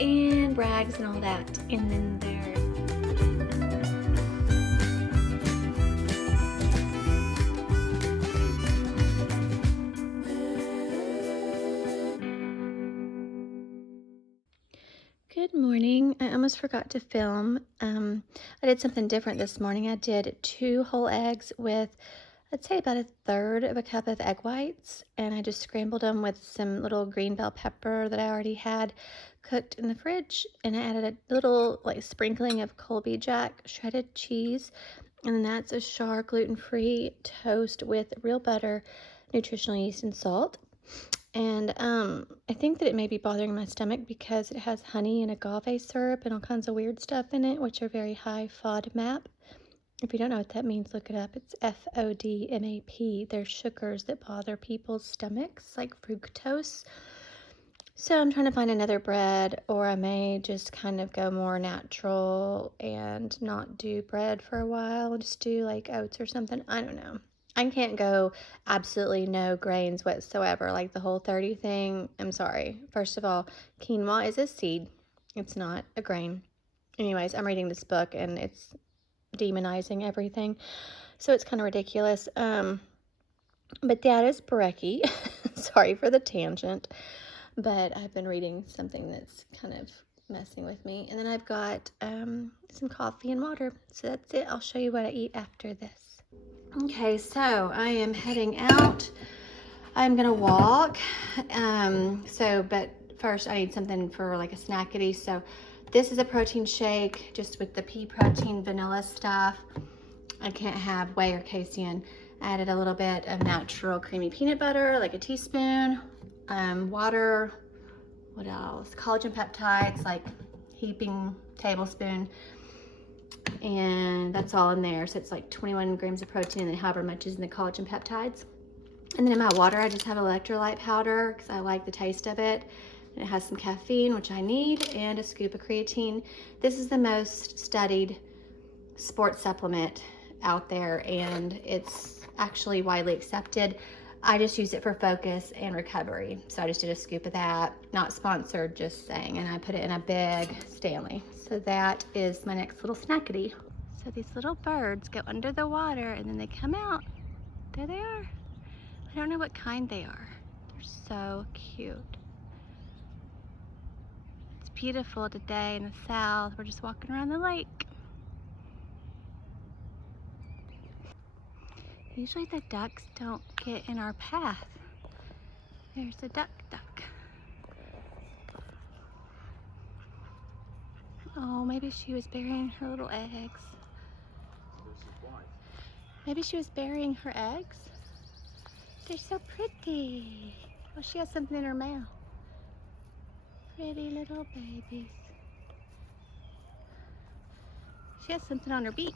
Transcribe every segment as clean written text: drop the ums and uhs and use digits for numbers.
and brags and all that. And then there's good morning. I almost forgot to film. I did something different this morning. I did 2 whole eggs with, I'd say, about 1/3 of a cup of egg whites, and I just scrambled them with some little green bell pepper that I already had cooked in the fridge, and I added a little like sprinkling of Colby Jack shredded cheese, and then that's a Char gluten-free toast with real butter, nutritional yeast, and salt. And I think that it may be bothering my stomach because it has honey and agave syrup and all kinds of weird stuff in it, which are very high FODMAP. If you don't know what that means, look it up. It's FODMAP. They're sugars that bother people's stomachs, like fructose. So I'm trying to find another bread, or I may just kind of go more natural and not do bread for a while and just do like oats or something. I don't know. I can't go absolutely no grains whatsoever, like the Whole30 thing. I'm sorry. First of all, quinoa is a seed. It's not a grain. Anyways, I'm reading this book and it's demonizing everything, so it's kind of ridiculous. But that is brekkie. Sorry for the tangent, but I've been reading something that's kind of messing with me. And then I've got some coffee and water. So that's it. I'll show you what I eat after this. Okay, so I am heading out. I'm gonna walk. But first I need something for like a snackity. So this is a protein shake just with the pea protein vanilla stuff. I can't have whey or casein. I added a little bit of natural creamy peanut butter, like a teaspoon, water, what else? Collagen peptides, like heaping tablespoon. And that's all in there. So it's like 21 grams of protein and then however much is in the collagen peptides. And then in my water, I just have electrolyte powder because I like the taste of it. And it has some caffeine, which I need, and a scoop of creatine. This is the most studied sports supplement out there, and it's actually widely accepted. I just use it for focus and recovery. So I just did a scoop of that, not sponsored, just saying. And I put it in a big Stanley. So that is my next little snackity. So these little birds go under the water and then they come out. There they are. I don't know what kind they are. They're so cute. It's beautiful today in the south. We're just walking around the lake. Usually the ducks don't get in our path. There's a duck. Oh, maybe she was burying her little eggs. Maybe she was burying her eggs. They're so pretty. Oh, she has something in her mouth. Pretty little babies. She has something on her beak.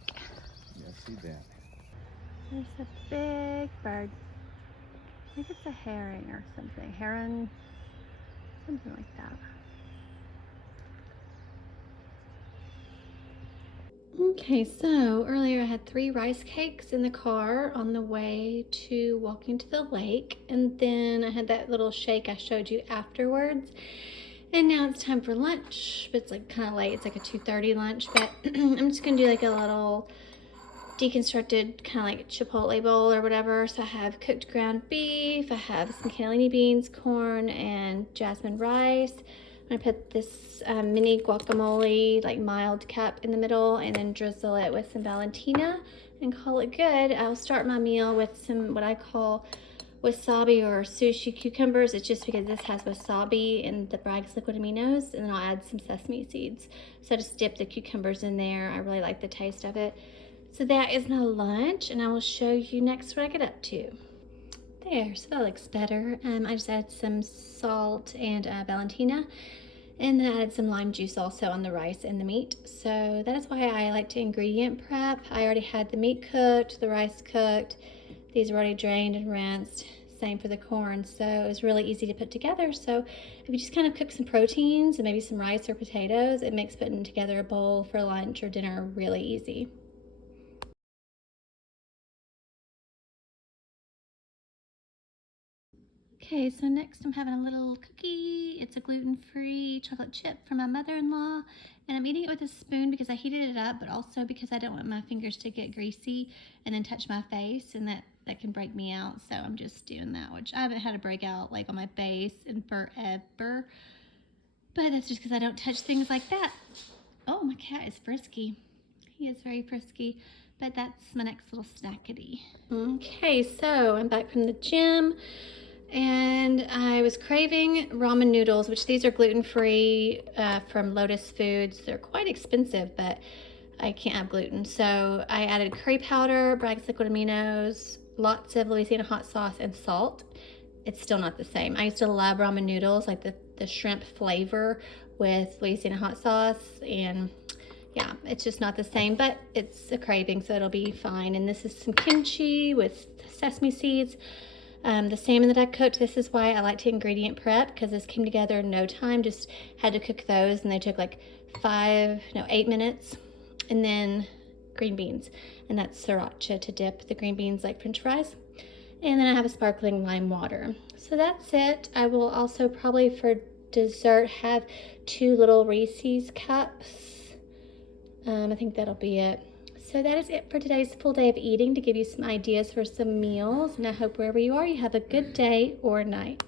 Yeah, I see that. There's a big bird. I think it's a herring or something. Heron, something like that. Okay, so earlier I had 3 rice cakes in the car on the way to walking to the lake, and then I had that little shake I showed you afterwards. And now it's time for lunch, but it's like kind of late. It's like a 2:30 lunch, but I'm just gonna do like a little deconstructed kind of like Chipotle bowl or whatever. So I have cooked ground beef, I have some cannellini beans, corn, and jasmine rice. I'm gonna put this mini guacamole, like mild cup in the middle, and then drizzle it with some Valentina and call it good. I'll start my meal with some what I call wasabi or sushi cucumbers. It's just because this has wasabi and the Bragg's liquid aminos, and then I'll add some sesame seeds. So I just dip the cucumbers in there. I really like the taste of it. So that is my lunch, and I will show you next what I get up to. There, so that looks better. I just added some salt and Valentina, and then I added some lime juice also on the rice and the meat. So that is why I like to ingredient prep. I already had the meat cooked, the rice cooked. These were already drained and rinsed. Same for the corn, so it was really easy to put together. So if you just kind of cook some proteins and maybe some rice or potatoes, it makes putting together a bowl for lunch or dinner really easy. Okay, so next I'm having a little cookie. It's a gluten-free chocolate chip from my mother-in-law, and I'm eating it with a spoon because I heated it up, but also because I don't want my fingers to get greasy and then touch my face, and that can break me out. So I'm just doing that, which I haven't had a breakout like on my face in forever, but that's just because I don't touch things like that. Oh, my cat is frisky. He is very frisky, but that's my next little snackity. Okay, so I'm back from the gym. And I was craving ramen noodles, which these are gluten-free from Lotus Foods. They're quite expensive, but I can't have gluten. So I added curry powder, Bragg's liquid aminos, lots of Louisiana hot sauce, and salt. It's still not the same. I used to love ramen noodles, like the shrimp flavor with Louisiana hot sauce. And yeah, it's just not the same, but it's a craving, so it'll be fine. And this is some kimchi with sesame seeds. The salmon that I cooked, this is why I like to ingredient prep, because this came together in no time. Just had to cook those, and they took like 8 minutes. And then green beans, and that's sriracha to dip the green beans like french fries. And then I have a sparkling lime water. So that's it. I will also probably for dessert have 2 little Reese's cups. I think that'll be it. So that is it for today's full day of eating, to give you some ideas for some meals. And I hope wherever you are, you have a good day or night.